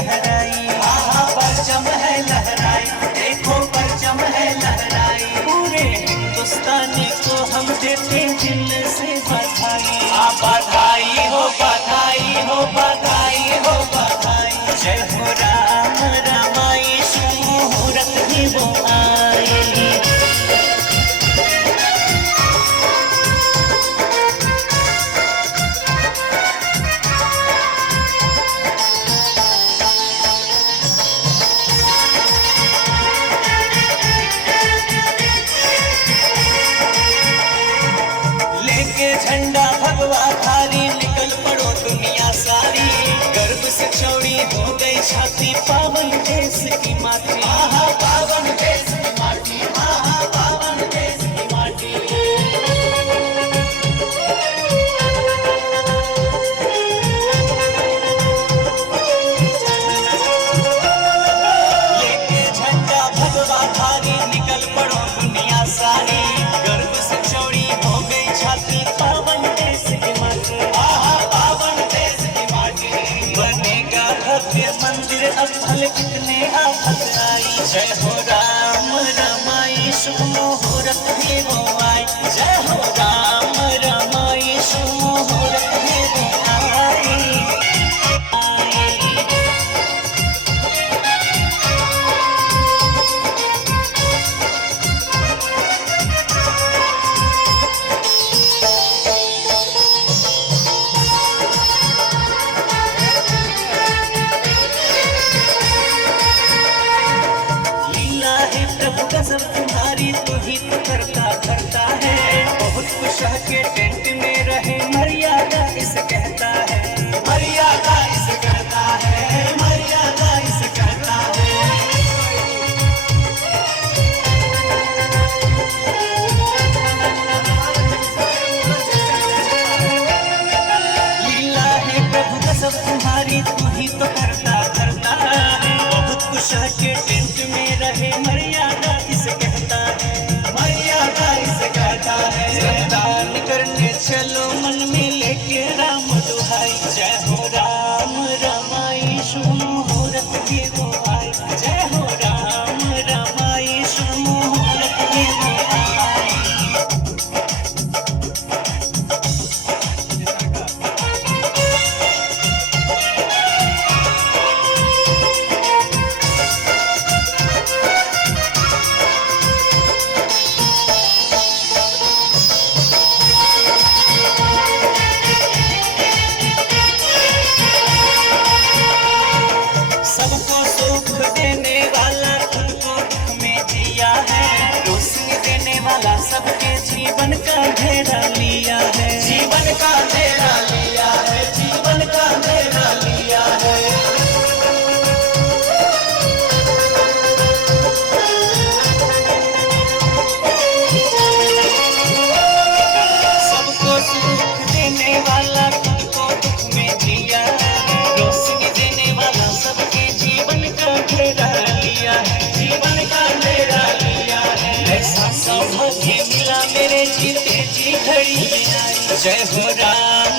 लहराई, हाँ परचम है लहराई, देखो परचम है लहराई। पूरे हिंदुस्तानी को हम देते दिल से बधाई, हाँ बधाई हो बधाई हो बधाई हो बधाई। जय हो राम रमाई शुभ मुहूर्त ही वो आए। झंडा भगवा धारी निकल पड़ो दुनिया सारी, गर्व से चौड़ी हो गई छाती पावन देश की माटी, आहा पावन देश की माटी, आहा पावन देश की माटी। लेके झंडा भगवा धारी निकल पड़ो दुनिया सारी, गर्व से चौड़ी हो गई छाती पावन देश की माटी, आहा पावन देश की माटी। बनेगा भव्य मंदिर अब भले कितने आफत आई, जय हो राम रमाई शुभ मुहूर्त ही वो आए। जय हो राम रमाई शुभ मुहूर्त ही वो आए। गजब तुम्हारी तू ही तो करता करता है, बहुत खुश के टेंट में रहे मर्यादा इस कहता है, मर्यादा इस कहता है, मर्यादा इस कहता है। लीला है प्रभु गजब तुम्हारी तू ही तो करता करता है, बहुत खुश के टेंट में रहे मर्यादा इस कहता है, मर्यादा इस कहता है। दान करने चलो मन में लेके राम दुहाई, जय हो राम रमाई शुभ मुहूर्त ही वो आए। जय हो राम रमाई शुभ मुहूर्त ही वो आए। सबको सुख देने वाला खुद को दुख में जिया है, रोशनी देने वाला सबके जीवन का घेरा लिया है, जीवन का घेरा लिया है, जीवन का घेरा लिया है। सबको सुख देने वाला खुद को दुख में जिया है, रोशनी देने वाला सबके जीवन का घेरा लिया है, जीवन का घेरा लिया है। ऐसा सौभाग्य मिला मेरे जीते जी घड़ी में आई। जय हो राम